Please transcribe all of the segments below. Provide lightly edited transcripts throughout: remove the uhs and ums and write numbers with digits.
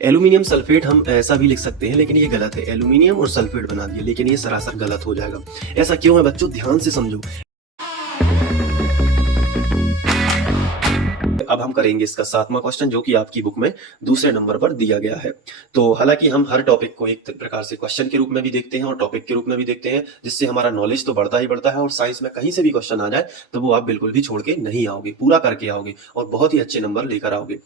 Aluminium sulphate हम ऐसा भी लिख सकते हैं, लेकिन ये गलत है। एल्यूमिनियम और सल्फेट बना दिया, लेकिन ये सरासर गलत हो जाएगा। ऐसा क्यों है बच्चों, ध्यान से समझो। अब हम करेंगे इसका 7वां क्वेश्चन, जो कि आपकी बुक में दूसरे नंबर पर दिया गया है। तो हालांकि हम हर टॉपिक को एक प्रकार से क्वेश्चन के रूप में भी देखते हैं और टॉपिक के रूप में भी देखते हैं, जिससे हमारा नॉलेज तो बढ़ता ही बढ़ता है। और साइंस में कहीं से भी क्वेश्चन आ जाए तो वो आप बिल्कुल भी छोड़ के नहीं आओगे, पूरा करके आओगे और बहुत ही अच्छे नंबर लेकर आओगे।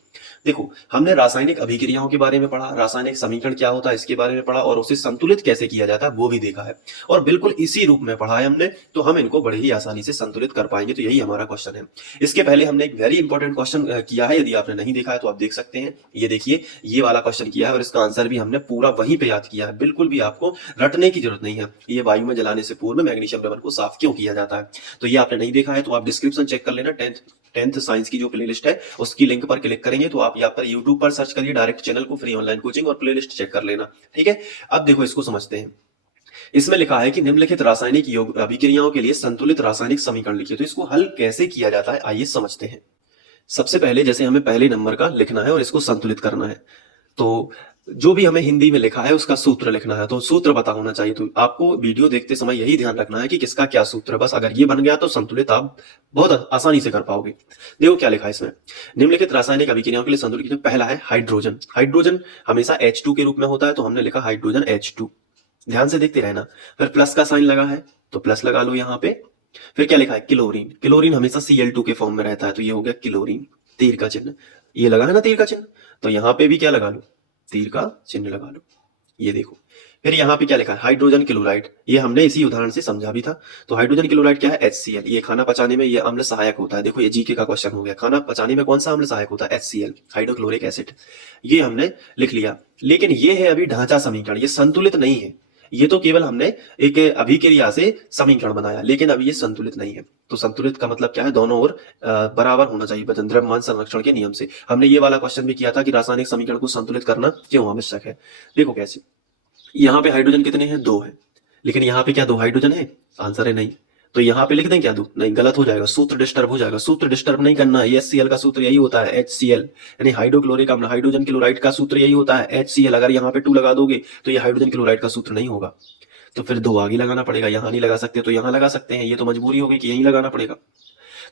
देखो, हमने रासायनिक अभिक्रियाओं के बारे में पढ़ा, रासायनिक समीकरण क्या होता है इसके बारे में पढ़ा, और उसे संतुलित कैसे किया जाता है वो भी देखा है। और बिल्कुल इसी रूप में पढ़ा है हमने, तो हम इनको बड़े ही आसानी से संतुलित कर पाएंगे। तो यही हमारा क्वेश्चन है। इसके पहले हमने एक वेरी इंपॉर्टेंट क्वेश्चन किया है, यदि आपने नहीं देखा है तो आप देख सकते हैं। ये देखिए, ये वाला क्वेश्चन किया है और इसका आंसर भी हमने पूरा वहीं पे याद किया है। बिल्कुल भी आपको रटने की जरूरत नहीं है। ये वायु में जलाने से पूर्व मैग्नीशियम रबर को साफ क्यों किया जाता है, तो ये आपने नहीं देखा है तो आप डिस्क्रिप्शन चेक कर लेना। टेंथ साइंस की जो प्लेलिस्ट है उसकी लिंक पर क्लिक करेंगे तो आप यहाँ पर यूट्यूब पर सर्च करिए डायरेक्ट चैनल को, फ्री ऑनलाइन कोचिंग, और प्लेलिस्ट चेक कर लेना। ठीक है, अब देखो इसको समझते हैं। इसमें लिखा है कि निम्नलिखित रासायनिक योग अभिक्रियाओं के लिए संतुलित रासायनिक समीकरण लिखिए। तो इसको हल कैसे किया जाता है आइए समझते हैं। सबसे पहले जैसे हमें पहले नंबर का लिखना है और इसको संतुलित करना है, तो जो भी हमें हिंदी में लिखा है उसका सूत्र लिखना है। तो सूत्र पता होना चाहिए। तो आपको वीडियो देखते समय यही ध्यान रखना है कि किसका क्या सूत्र है। बस अगर ये बन गया तो संतुलित आप बहुत आसानी से कर पाओगे। देखो क्या लिखा है इसमें, निम्नलिखित रासायनिक अभिक्रियाओं के लिए संतुलित। पहला है हाइड्रोजन। हाइड्रोजन हमेशा H2 के रूप में होता है, तो हमने लिखा हाइड्रोजन H2। ध्यान से देखते रहना। फिर प्लस का साइन लगा है तो प्लस लगा लो यहाँ पे। फिर क्या लिखा है, क्लोरीन। क्लोरीन हमेशा Cl2 के फॉर्म में रहता है, तो ये हो गया क्लोरीन। तीर का चिन्ह, ये लगा है ना तीर का चिन्ह, तो यहाँ पे भी क्या लगा लो, तीर का चिन्ह लगा लो। ये देखो, फिर यहाँ पे क्या लिखा है, हाइड्रोजन क्लोराइड। ये हमने इसी उदाहरण से समझा भी था। तो हाइड्रोजन क्लोराइड क्या है, HCl। ये खाना पचाने में ये अम्ल सहायक होता है। देखो ये जीके का क्वेश्चन हो गया, खाना पचाने में कौन सा अम्ल सहायक होता है, HCl, हाइड्रोक्लोरिक एसिड। ये हमने लिख लिया। लेकिन ये है अभी ढांचा समीकरण, ये संतुलित नहीं है। ये तो केवल हमने एक अभिक्रिया से समीकरण बनाया, लेकिन अभी ये संतुलित नहीं है। तो संतुलित का मतलब क्या है, दोनों ओर बराबर होना चाहिए वजन, द्रव्यमान संरक्षण के नियम से। हमने ये वाला क्वेश्चन भी किया था कि रासायनिक समीकरण को संतुलित करना क्यों आवश्यक है। देखो कैसे, यहाँ पे हाइड्रोजन कितने हैं, 2 है, लेकिन यहाँ पे क्या 2 हाइड्रोजन है, आंसर है नहीं। तो यहाँ पे लिख दें क्या 2, नहीं, गलत हो जाएगा, सूत्र डिस्टर्ब हो जाएगा। सूत्र डिस्टर्ब नहीं करना है। HCl का सूत्र यही होता है, HCl यानी हाइड्रोक्लोरिक अम्ल। हाइड्रोजन क्लोराइड का सूत्र यही होता है, HCl। अगर यहाँ पे 2 लगा दोगे तो ये हाइड्रोजन क्लोराइड का सूत्र नहीं होगा। तो फिर 2 आगे लगाना पड़ेगा, यहाँ नहीं लगा सकते तो यहाँ लगा सकते हैं। ये तो मजबूरी होगी कि यहीं लगाना पड़ेगा।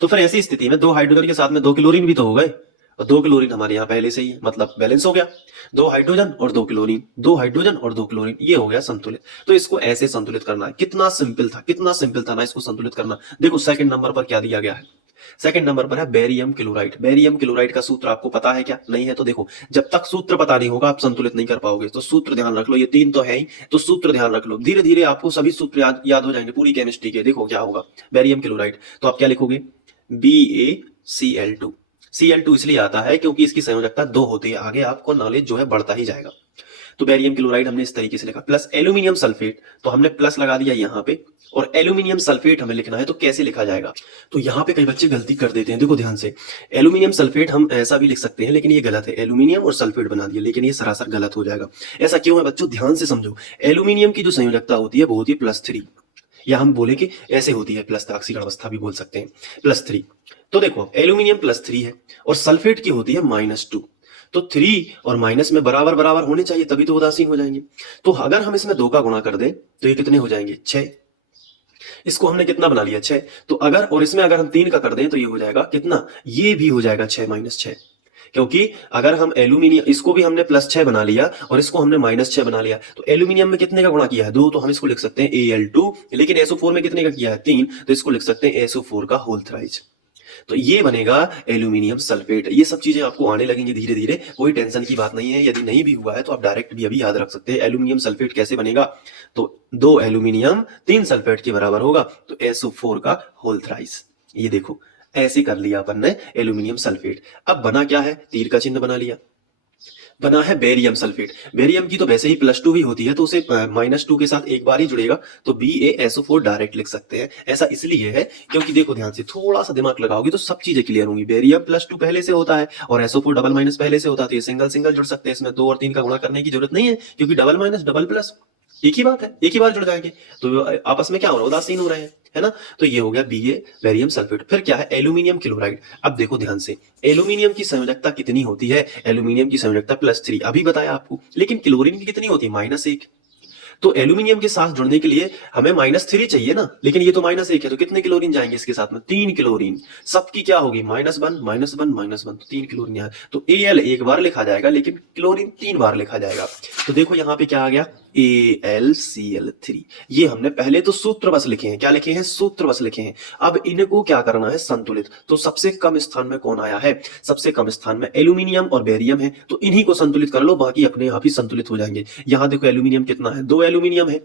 तो फिर ऐसी स्थिति में 2 हाइड्रोजन के साथ में 2 क्लोरीन भी तो हो गए, और 2 क्लोरीन हमारे यहाँ पहले से ही है, मतलब बैलेंस हो गया। 2 हाइड्रोजन और 2 क्लोरीन, 2 हाइड्रोजन और 2 क्लोरीन, ये हो गया संतुलित। तो इसको ऐसे संतुलित करना है। कितना सिंपल था, कितना सिंपल था ना इसको संतुलित करना। देखो सेकंड नंबर पर क्या दिया गया है, सेकंड नंबर पर है बेरियम क्लोराइड। बेरियम क्लोराइड का सूत्र आपको पता है क्या, नहीं है तो देखो, जब तक सूत्र पता नहीं होगा आप संतुलित नहीं कर पाओगे। तो सूत्र ध्यान रख लो, ये 3 तो है ही, तो सूत्र ध्यान रख लो। धीरे धीरे आपको सभी सूत्र याद हो जाएंगे पूरी केमिस्ट्री के। देखो क्या होगा, बेरियम क्लोराइड, तो आप क्या लिखोगे, BaCl2। Cl2 इसलिए आता है क्योंकि इसकी संयोजकता 2 होती है। आगे आपको नॉलेज जो है बढ़ता ही जाएगा। तो बेरियम क्लोराइड हमने इस तरीके से लिखा। प्लस एल्यूमिनियम सल्फेट, तो हमने प्लस लगा दिया यहाँ पे, और एल्यूमिनियम सल्फेट हमें लिखना है, तो कैसे लिखा जाएगा। तो यहाँ पे कई बच्चे गलती कर देते हैं, देखो ध्यान से। एल्यूमिनियम सल्फेट हम ऐसा भी लिख सकते हैं, लेकिन ये गलत है। एल्यूमिनियम और सल्फेट बना दिया, लेकिन ये सरासर गलत हो जाएगा। ऐसा क्यों है बच्चों, ध्यान से समझो। एल्यूमिनियम की जो संयोजकता होती है वो होती है +3, या हम बोले कि ऐसे होती है, प्लस ऑक्सीकरण अवस्था भी बोल सकते हैं, +3। तो देखो एल्यूमिनियम +3 है और सल्फेट की होती है -2। तो 3 और माइनस में बराबर बराबर होने चाहिए, तभी तो उदासीन हो जाएंगे। तो अगर हम इसमें 2 का गुणा कर दें तो ये कितने हो जाएंगे, 6। इसको हमने कितना बना लिया, 6। तो अगर, और इसमें अगर हम 3 का कर दें तो ये हो जाएगा कितना, ये भी हो जाएगा 6 - 6। क्योंकि अगर हम एल्यूमिनियम, इसको भी हमने +6 बना लिया और इसको हमने -6 बना लिया, तो एल्यूमिनियम में कितने का गुणा किया है, 2, तो हम इसको लिख सकते हैं Al2। लेकिन SO4 में कितने का किया है, 3, तो इसको लिख सकते हैं SO4 का होल थ्राइज। तो ये बनेगा एल्यूमिनियम सल्फेट। ये सब चीजें आपको आने लगेंगी धीरे धीरे, कोई टेंशन की बात नहीं है। यदि नहीं भी हुआ है तो आप डायरेक्ट भी अभी याद रख सकते हैं। एल्यूमिनियम सल्फेट कैसे बनेगा, तो 2 एल्यूमिनियम 3 सल्फेट के बराबर होगा, तो SO4 का होल थ्राइस। ये देखो ऐसे कर लिया अपन ने एल्यूमिनियम सल्फेट। अब बना क्या है, तीर का चिन्ह बना लिया, बना है बेरियम सल्फेट। बेरियम की तो वैसे ही +2 भी होती है, तो उसे -2 के साथ एक बार ही जुड़ेगा, तो BaSO4 डायरेक्ट लिख सकते हैं। ऐसा इसलिए है क्योंकि देखो ध्यान से, थोड़ा सा दिमाग लगाओगे तो सब चीजें क्लियर होंगी। बेरियम +2 पहले से होता है और SO4 डबल माइनस पहले से होता है, तो ये सिंगल सिंगल जुड़ सकते हैं। इसमें 2 और 3 का गुणा करने की जरूरत नहीं है, क्योंकि डबल माइनस डबल प्लस एक ही बात है, एक ही बार जुड़ जाएंगे, तो आपस में क्या हो रहा है, उदासीन हो रहे हैं, है ना। तो ये हो गया Ba बेरियम सल्फेट। फिर क्या है, एल्यूमिनियम क्लोराइड। अब देखो ध्यान से, एल्यूमिनियम की संयोजकता कितनी होती है, एल्यूमिनियम की संयोजकता +3, अभी बताया आपको। लेकिन क्लोरीन की कितनी होती है, -1। तो एल्यूमिनियम के साथ जुड़ने के लिए हमें -3 चाहिए ना, लेकिन ये तो -1 है, तो कितने क्लोरीन जाएंगे इसके साथ में, 3 क्लोरीन। सबकी क्या होगी, -1 -1 -1, तो 3 क्लोरीन यहाँ। तो Al एक बार लिखा जाएगा, लेकिन क्लोरीन 3 बार लिखा जाएगा। तो देखो यहाँ पे क्या आ गया, AlCl3। ये हमने पहले तो सूत्र बस लिखे हैं, क्या लिखे हैं, सूत्र बस लिखे हैं। अब इनको क्या करना है, संतुलित। तो सबसे कम स्थान में कौन आया है, सबसे कम स्थान में एल्यूमिनियम और बेरियम है, तो इन्हीं को संतुलित कर लो, बाकी अपने आप ही संतुलित हो जाएंगे। यहां देखो एल्यूमिनियम कितना है, 2 एल्यूमिनियम है,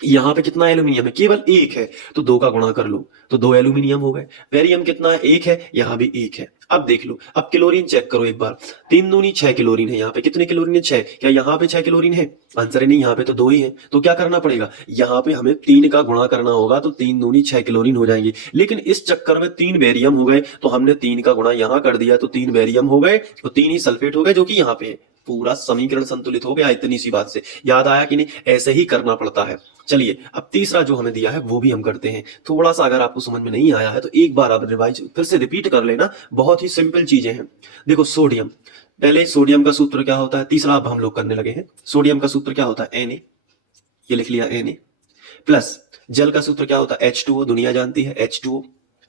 यहां पे कितना एल्यूमिनियम है, केवल 1 है, तो 2 का गुणा कर लो, तो 2 एल्यूमिनियम हो गए। बेरियम कितना है, 1 है, यहां भी 1 है। अब देख लो, अब क्लोरीन चेक करो एक बार, 3 दूनी 6 क्लोरीन है, यहाँ पे कितने क्लोरीन है, 6। क्या यहाँ पे 6 क्लोरीन है, आंसर है नहीं, यहाँ पे तो 2 ही है। तो क्या करना पड़ेगा, यहाँ पे हमें 3 का गुणा करना होगा, तो 3 दूनी 6 क्लोरीन हो जाएंगे। लेकिन इस चक्कर में 3 बेरियम हो गए, तो हमने 3 का गुणा यहाँ कर दिया, तो 3 बेरियम हो गए, तो 3 ही सल्फेट हो गए, जो कि यहाँ पे है। पूरा समीकरण संतुलित हो गया, इतनी सी बात से। याद आया कि नहीं, ऐसे ही करना पड़ता है। चलिए अब तीसरा जो हमें दिया है वो भी हम करते हैं। थोड़ा सा अगर आपको समझ में नहीं आया है तो एक बार आप रिवाइज फिर से रिपीट कर लेना, बहुत ही सिंपल चीजें हैं। देखो सोडियम, पहले सोडियम का सूत्र क्या होता है, तीसरा अब हम लोग करने लगे हैं। सोडियम का सूत्र क्या होता है, Na, ये लिख लिया Na, प्लस जल का सूत्र क्या होता है, H2O, दुनिया जानती है H2O,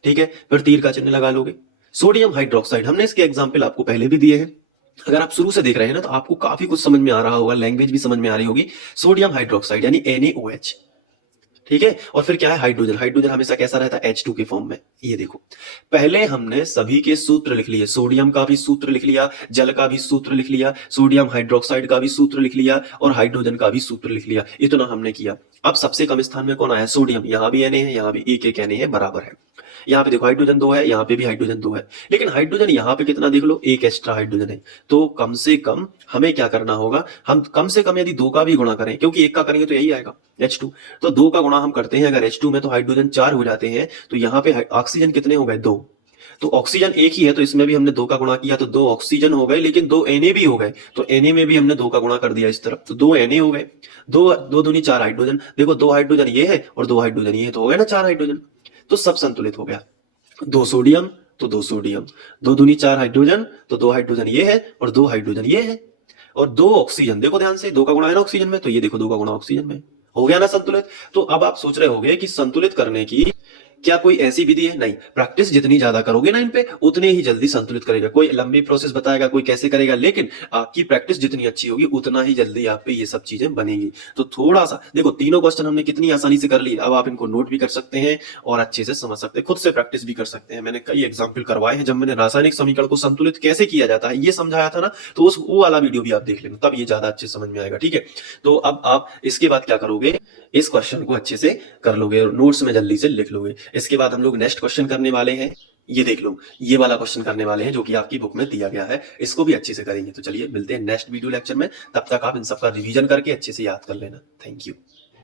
ठीक है। फिर तीर का चिन्ह लगा लोगे। सोडियम हाइड्रोक्साइड, हमने इसके एग्जाम्पल आपको पहले भी दिए हैं, अगर आप शुरू से देख रहे हैं ना तो आपको काफी कुछ समझ में आ रहा होगा, लैंग्वेज भी समझ में आ रही होगी। सोडियम हाइड्रोक्साइड यानी NaOH, ठीक है। और फिर क्या है, हाइड्रोजन। हाइड्रोजन हमेशा कैसा रहता है, H2 के फॉर्म में। ये देखो, पहले हमने सभी के सूत्र लिख लिए, सोडियम का भी सूत्र लिख लिया, जल का भी सूत्र लिख लिया, सोडियम हाइड्रोक्साइड का भी सूत्र लिख लिया, और हाइड्रोजन का भी सूत्र लिख लिया। इतना हमने किया। अब सबसे कम स्थान में कौन आया, सोडियम। यहां भी Na है, यहां भी एक Na है, बराबर है। यहाँ पे देखो हाइड्रोजन 2 है, यहाँ पे भी हाइड्रोजन 2 है, लेकिन हाइड्रोजन यहाँ पे कितना देख लो, एक एक्स्ट्रा हाइड्रोजन है। तो कम से कम हमें क्या करना होगा, हम कम से कम यदि 2 का भी गुणा करें, क्योंकि 1 का करेंगे तो यही आएगा H2, तो 2 का गुणा हम करते हैं अगर H2 में, तो हाइड्रोजन 4 हो जाते हैं। तो यहाँ पे ऑक्सीजन कितने हो गए, 2। तो ऑक्सीजन एक ही है, तो इसमें भी हमने 2 का गुणा किया, तो 2 ऑक्सीजन हो गए, लेकिन 2 Na भी हो गए, तो Na में भी हमने 2 का गुणा कर दिया इस तरफ, तो 2 Na हो गए। 2 दूनी 4 हाइड्रोजन, देखो 2 हाइड्रोजन ये है और 2 हाइड्रोजन ये है, तो हो गए ना 4 हाइड्रोजन। तो सब संतुलित हो गया। 2 सोडियम तो 2 सोडियम, 2 दूनी 4 हाइड्रोजन, तो 2 हाइड्रोजन ये है और 2 हाइड्रोजन ये है, और 2 ऑक्सीजन, देखो ध्यान से, 2 का गुणा है ना ऑक्सीजन में, तो ये देखो 2 का गुणा ऑक्सीजन में, हो गया ना संतुलित। तो अब आप सोच रहे होंगे कि संतुलित करने की क्या कोई ऐसी विधि है, नहीं। प्रैक्टिस जितनी ज्यादा करोगे ना इन पे, उतने ही जल्दी संतुलित करेगा। कोई लंबी प्रोसेस बताएगा, कोई कैसे करेगा, लेकिन आपकी प्रैक्टिस जितनी अच्छी होगी उतना ही जल्दी आप पे ये सब चीजें बनेंगी। तो थोड़ा सा देखो, तीनों क्वेश्चन हमने कितनी आसानी से कर लिए। अब आप इनको नोट भी कर सकते हैं और अच्छे से समझ सकते हैं, खुद से प्रैक्टिस भी कर सकते हैं। मैंने कई एग्जाम्पल करवाए हैं, जब मैंने रासायनिक समीकरण को संतुलित कैसे किया जाता है ये समझाया था ना, तो वो वाला वीडियो भी आप देख लेना, तब ये ज्यादा अच्छे समझ में आएगा, ठीक है। तो अब आप इसके बाद क्या करोगे, इस क्वेश्चन को अच्छे से कर लोगे और नोट्स में जल्दी से लिख लोगे। इसके बाद हम लोग नेक्स्ट क्वेश्चन करने वाले हैं, ये देख लो, ये वाला क्वेश्चन करने वाले हैं जो कि आपकी बुक में दिया गया है, इसको भी अच्छे से करेंगे। तो चलिए मिलते हैं नेक्स्ट वीडियो लेक्चर में, तब तक आप इन सब का रिवीजन करके अच्छे से याद कर लेना। Thank you.